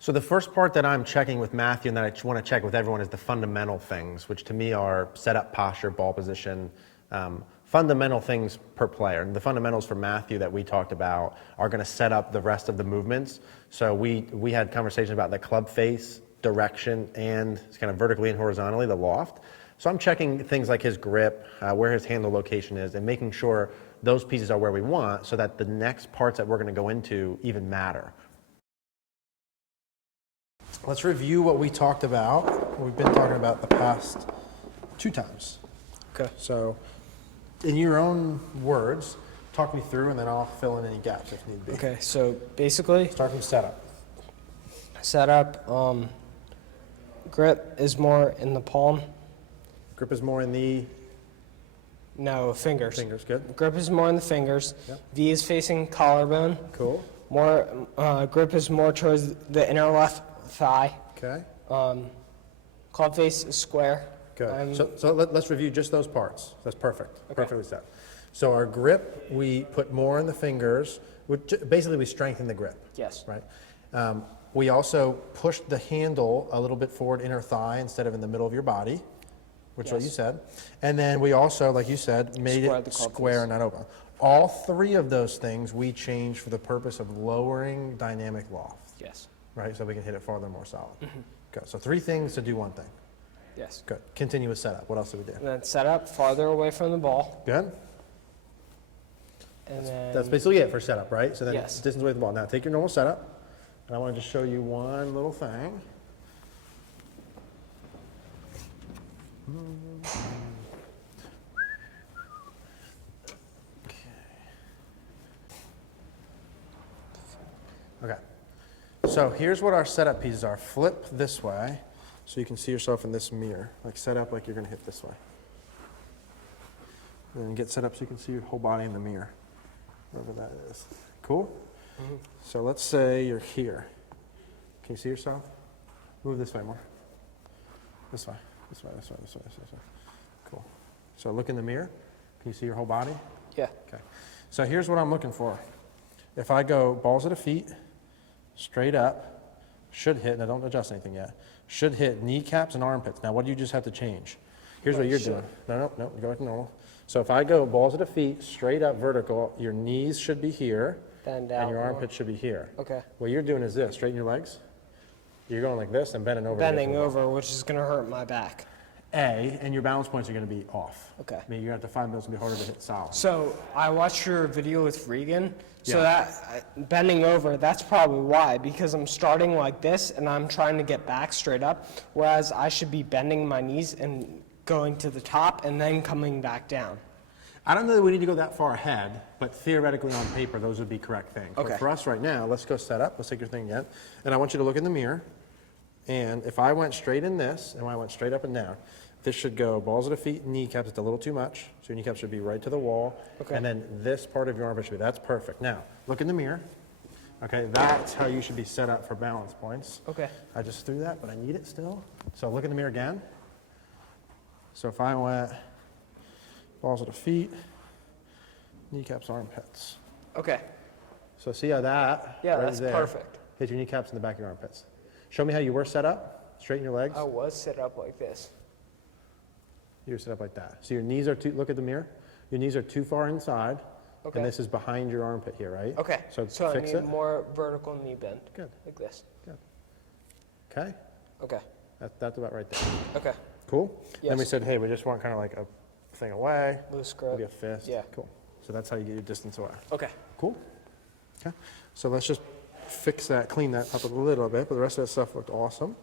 So the first part that I'm checking with Matthew and that I want to check with everyone is the fundamental things, which to me are setup, posture, ball position, fundamental things per player. And the fundamentals for Matthew that we talked about are going to set up the rest of the movements. So we had conversations about the club face, direction, and it's kind of vertically and horizontally, the loft. So I'm checking things like his grip, where his handle location is, and making sure those pieces are where we want so that the next parts that we're going to go into even matter. Let's review what we talked about, what we've been talking about the past 2 times. Okay. So in your own words, talk me through and then I'll fill in any gaps if need be. Okay, so basically, Start from setup. Grip is more in the palm. Grip is more in the No, fingers. fingers, good. Grip is more in the fingers. Yep. V is facing collarbone. Cool. More grip is more towards the inner left thigh. Okay, Club face is square. good. So let's review just those parts. That's perfect, perfectly set. So our grip, we put more in the fingers. Basically, we strengthen the grip. Yes. Right. We also pushed the handle a little bit forward inner thigh instead of in the middle of your body, which is what you said. And then we also, like you said, made it square and not open. All 3 of those things we changed for the purpose of lowering dynamic loft. Yes. Right, so we can hit it farther, more solid. Good. So 3 things to do 1 thing. Yes. Good. Continue with setup. What else did we do? And then set up farther away from the ball. Good. And then That's basically it for setup, right? So then Yes. distance away from the ball. Now take your normal setup, and I want to just show you one little thing. Okay. So here's what our setup pieces are. Flip this way so you can see yourself in this mirror. Like set up like you're going to hit this way. And then get set up so you can see your whole body in the mirror. Whatever that is. Cool? So let's say you're here. Can you see yourself? Move this way more. This way. This way, this way, this way, this way. Cool. So look in the mirror. Can you see your whole body? Yeah. Okay. So here's what I'm looking for. If I go balls of the feet, straight up, should hit, and I don't adjust anything yet, should hit kneecaps and armpits. Now what do you just have to change? Here's what you're doing. No, go back to normal. So if I go balls of the feet, straight up vertical, your knees should be here, Bend out and your more. armpits should be here. Okay. What you're doing is this, straighten your legs. You're going like this and bending over. Bending over, which is going to hurt my back. And your balance points are going to be off. Okay. I mean, you're going to have to find those, going to be harder to hit solid. So I watched your video with Regan. So that bending over, that's probably why, because I'm starting like this and I'm trying to get back straight up, whereas I should be bending my knees and going to the top and then coming back down. I don't know that we need to go that far ahead, but theoretically on paper, those would be correct things. Okay. But for us right now, let's go set up. Let's take your thing again. And I want you to look in the mirror. And if I went straight in this, and I went straight up and down, this should go balls of the feet, kneecaps. It's a little too much. So your kneecaps should be right to the wall. Okay. And then this part of your armpit should be, that's perfect. Now, look in the mirror. Okay, that's how you should be set up for balance points. Okay. I just threw that, but I need it still. So look in the mirror again. So if I went balls of the feet, kneecaps, armpits. Okay. So see how that That's there perfect. hit your kneecaps in the back of your armpits. Show me how you were set up. Straighten your legs. I was set up like this. You're set up like that. So your knees are too, look at the mirror. Your knees are too far inside. Okay. And this is behind your armpit here, right? Okay. So I fix need it. more vertical knee bend. Good. Like this. Good. Okay. Okay. That's about right there. Okay. Cool? Yes. Then we said, hey, we just want kind of like a thing away. Loose grip. Maybe a fist. Yeah. Cool. So that's how you get your distance away. Okay. Cool. Okay. So let's just fix that, clean that up a little bit, but the rest of that stuff looked awesome.